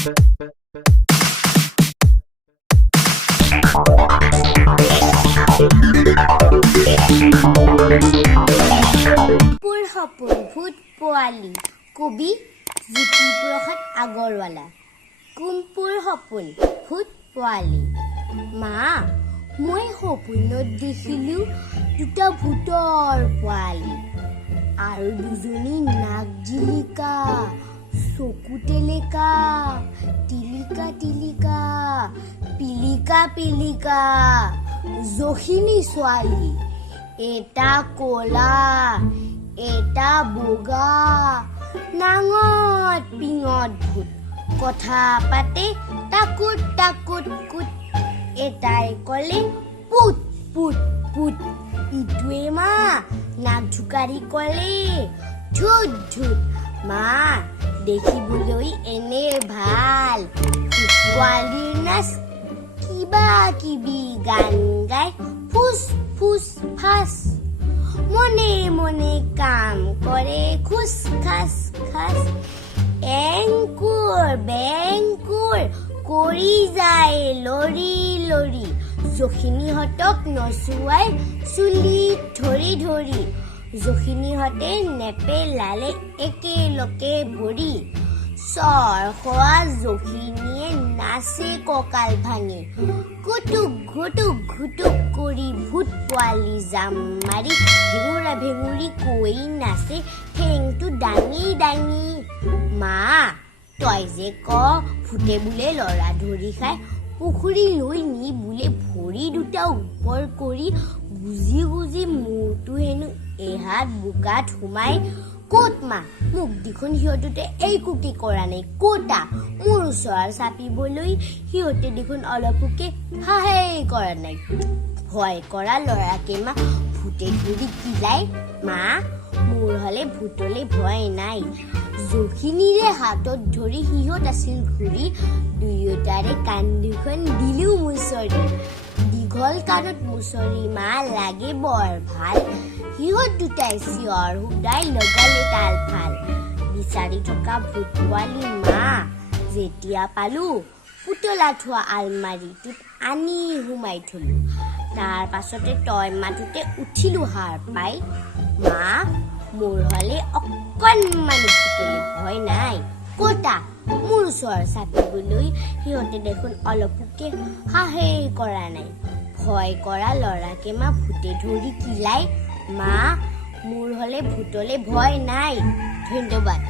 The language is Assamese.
Kumpur Xopun bhut powali কবি jyotiprasad agarwala Kumpur Xopun bhut powali মা মই সপোনত দেখিলো দুটা ভূতৰ পোৱালি আৰু দুজনী নাক জিলিকা চকু টেলেকা টিলিকা টিলিকা পিলিকা পিলিকা জখিনী ছোৱালী এটা কলা এটা বগা নাঙত পিঙত ভূত কথা পাতে টাকুট টাকুট কুট এটাই কলে পুত পুত পুত ইটোৱে মা নাক ঝুকাৰি কলে ঝুট ঝুট মা দেখিবলৈ এনে ভাল পোৱালিৰ নাচ কিবা কিবি গান গাই ফুচ ফুচ ফাচ মনে মনে কাম কৰে খুচ খাচ খাচ এংকুৰ বেংকুৰ কৰি যায় লৰি লৰি জখিনীহঁতক নচুৱাই চুলি ধৰি ধৰি জখিনীহঁতে নেপেলালে একেলগে ভৰি চৰ খোৱা জখিনীয়ে নাচে কঁকাল ভাঙি কুটুক ঘুটুক ঘুটুক কৰি ভূত পোৱালি জাম মাৰি ভেঙুৰা ভেঙুৰি কৈ নাচে ঠেংটো দাঙি দাঙি মা তই যে ক ভূতে বোলে লৰা ধৰি খাই পুখুৰী লৈ নি বোলে ভৰি দুটা ওপৰ কৰি গুজি গুজি মূৰটো হেনো এহাত বোকাত সোমাই ক'ত মা মোক দেখোন সিহঁতে একোকে কৰা নাই ক'তা মোৰ ওচৰ চাপিবলৈ সিহঁতে দেখোন অলপোকে হাহাই কৰা নাই ভয় কৰা ল'ৰাকে মা ভূতে ধৰি কিলাই মা মোৰ হলে ভূতলে ভয় নাই জখিনীৰে হাতত ধৰি সিহঁত আছিল ঘূৰি দুয়োটাৰে কাণ দুখন দিলো মুচৰি দীঘল কাণত মুচৰি মা লাগে বৰ ভাল সিহঁত দুটাই চিঞৰ সুদাই লগালে তাল ফাল বিচাৰি থকা ভূত পোৱালি মা যেতিয়া পালো পুতলা থোৱা আলমাৰিটোত আনি সোমাই থলো তাৰ পাছতে তই মাথোতে উঠিলো হাৰ পাই মা মোৰ হলে অকণমান ভূতলে ভয় নাই ক'তা মোৰ ওচৰ চাপিবলৈ সিহঁতে দেখোন অলপোকে হাহাই কৰা নাই ভয় কৰা ল'ৰাকে মা ভূতে ধৰি কিলাই মা মোৰ হলে ভূতলে ভয় নাই ধন্যবাদ